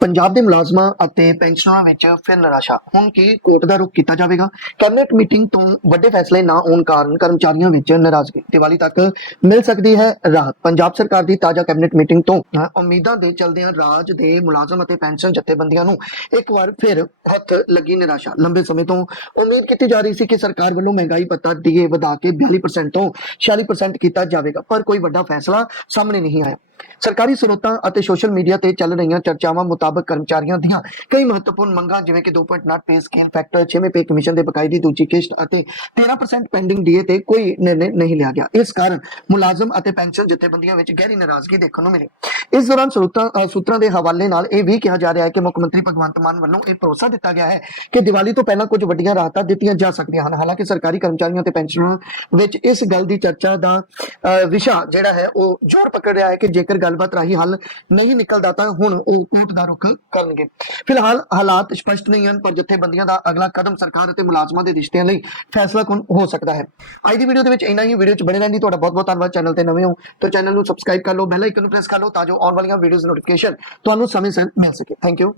ਪੰਜਾਬ ਦੇ ਮੁਲਾਜ਼ਮਾਂ ਅਤੇ ਪੈਨਸ਼ਨਰਾਂ ਵਿੱਚ ਫਿਰ ਨਿਰਾਸ਼ਾ। ਹੁਣ ਕੀ ਕੋਰਟ ਦਾ ਰੁਖ ਕੀਤਾ ਜਾਵੇਗਾ? ਕੈਬਨਿਟ ਮੀਟਿੰਗ ਤੋਂ ਵੱਡੇ ਫੈਸਲੇ ਨਾ ਹੋਣ ਕਾਰਨ ਕਰਮਚਾਰੀਆਂ ਵਿੱਚ ਨਾਰਾਜ਼ਗੀ ਦੀਵਾਲੀ ਤੱਕ ਮਿਲ ਸਕਦੀ ਹੈ ਰਾਹਤ। ਪੰਜਾਬ ਸਰਕਾਰ ਦੀ ਤਾਜ਼ਾ ਕੈਬਨਿਟ ਮੀਟਿੰਗ ਤੋਂ ਉਮੀਦਾਂ ਦੇ ਚਲਦਿਆਂ ਰਾਜ ਦੇ ਮੁਲਾਜ਼ਮ ਅਤੇ ਪੈਨਸ਼ਨ ਜਥੇਬੰਦੀਆਂ ਨੂੰ ਇੱਕ ਵਾਰ ਫਿਰ ਹੱਥ ਲੱਗੀ ਨਿਰਾਸ਼ਾ। ਲੰਬੇ ਸਮੇਂ ਤੋਂ ਉਮੀਦ ਕੀਤੀ ਜਾ ਰਹੀ ਸੀ ਕਿ ਸਰਕਾਰ ਵੱਲੋਂ ਮਹਿੰਗਾਈ ਭੱਤਾ ਡੀਏ ਵਧਾ ਕੇ 42% ਤੋਂ 46% ਕੀਤਾ ਜਾਵੇਗਾ। ਪਰ ਕੋਈ ਵੱਡਾ ਫੈਸਲਾ ਸਾਹਮਣੇ ਨਹੀਂ ਆਇਆ। ਸਰਕਾਰੀ ਸਰੋਤਾਂ ਅਤੇ ਸੋਸ਼ਲ ਮੀਡੀਆ ਤੇ ਚੱਲ ਰਹੀਆਂ ਚਰਚਾਵਾਂ ਮੁਤਾਬਕ ਕਰਮਚਾਰੀਆਂ ਦੀਆਂ ਕਈ ਮਹੱਤਵਪੂਰਨ ਮੰਗਾਂ, ਜਿਵੇਂ ਕਿ 2.9 ਪੇ ਸਕੇਲ ਫੈਕਟਰ 6ਵੇਂ ਪੇ ਕਮਿਸ਼ਨ ਦੇ ਬਕਾਇਦੀ ਦੂਜੀ ਕਿਸ਼ਤ ਅਤੇ 13% ਪੈਂਡਿੰਗ ਡੀਏ ਤੇ ਕੋਈ ਨਿਰਣੇ ਨਹੀਂ ਲਿਆ ਗਿਆ। ਇਸ ਕਾਰਨ ਮੁਲਾਜ਼ਮ ਅਤੇ ਪੈਨਸ਼ਨ ਜਥੇਬੰਦੀਆਂ ਵਿੱਚ ਗਹਿਰੀ ਨਾਰਾਜ਼ਗੀ ਦੇਖਣ ਨੂੰ ਮਿਲੀ। ਇਸ ਦੌਰਾਨ ਸਰੋਤਾਂ ਸੂਤਰਾਂ ਦੇ ਹਵਾਲੇ ਨਾਲ ਇਹ ਵੀ ਕਿਹਾ ਜਾ ਰਿਹਾ ਹੈ ਕਿ ਮੁੱਖ ਮੰਤਰੀ ਭਗਵੰਤ ਮਾਨ ਵੱਲੋਂ ਇਹ ਭਰੋਸਾ ਦਿੱਤਾ ਗਿਆ ਹੈ ਕਿ ਦੀਵਾਲੀ ਤੋਂ ਪਹਿਲਾਂ ਕੁਝ ਵੱਡੀਆਂ ਰਾਹਤਾਂ ਦਿੱਤੀਆਂ ਜਾ ਸਕਦੀਆਂ ਹਨ। ਹਾਲਾਂਕਿ ਸਰਕਾਰੀ ਕਰਮਚਾਰੀਆਂ ਅਤੇ ਪੈਨਸ਼ਨਰਾਂ ਵਿੱਚ ਇਸ ਗੱਲ ਦੀ ਚਰਚਾ ਦਾ ਵਿਸ਼ਾ ਜਿਹੜਾ ਹੈ ਉਹ ਜ਼ੋਰ ਪਕੜ ਰਿਹਾ ਹੈ ਕਿ ਜੇਕਰ ਗੱਲਬਾਤ ਰਾਹੀਂ ਹੱਲ ਨਹੀਂ ਨਿਕਲਦਾ ਤਾਂ ਹੁਣ ਉਹ ਕੋਰਟ ਦਾ ਰੁਖ ਕਰਨਗੇ। ਫਿਲਹਾਲ ਹਾਲਾਤ ਸਪਸ਼ਟ ਨਹੀਂ ਹਨ, ਪਰ ਜਥੇਬੰਦੀਆਂ ਦਾ ਅਗਲਾ ਕਦਮ ਸਰਕਾਰ ਅਤੇ ਮੁਲਾਜ਼ਮਾਂ ਦੇ ਰਿਸ਼ਤਿਆਂ ਲਈ ਫੈਸਲਾ ਕੌਣ ਹੋ ਸਕਦਾ ਹੈ। ਅੱਜ ਦੀ ਵੀਡੀਓ ਦੇ ਵਿੱਚ ਇੰਨਾ ਹੀ। ਵੀਡੀਓ 'ਚ ਬਣੇ ਰਹਿਣ ਦੀ ਤੁਹਾਡਾ ਬਹੁਤ ਬਹੁਤ ਧੰਨਵਾਦ। ਚੈਨਲ ਤੇ ਨਵੇਂ ਹੋ ਤਾਂ ਚੈਨਲ ਨੂੰ ਸਬਸਕ੍ਰਾਈਬ ਕਰ ਲਓ, ਬੈਲ ਆਈਕਨ ਨੂੰ ਪ੍ਰੈਸ ਕਰ ਲਓ ਤਾਂ ਜੋ ਆਉਣ ਵਾਲੀਆਂ ਵੀਡੀਓਜ਼ ਨੋਟੀਫਿਕੇਸ਼ਨ ਤੁਹਾਨੂੰ ਸਮੇਂ ਸਿਰ ਮਿਲ ਸਕੇ। Thank you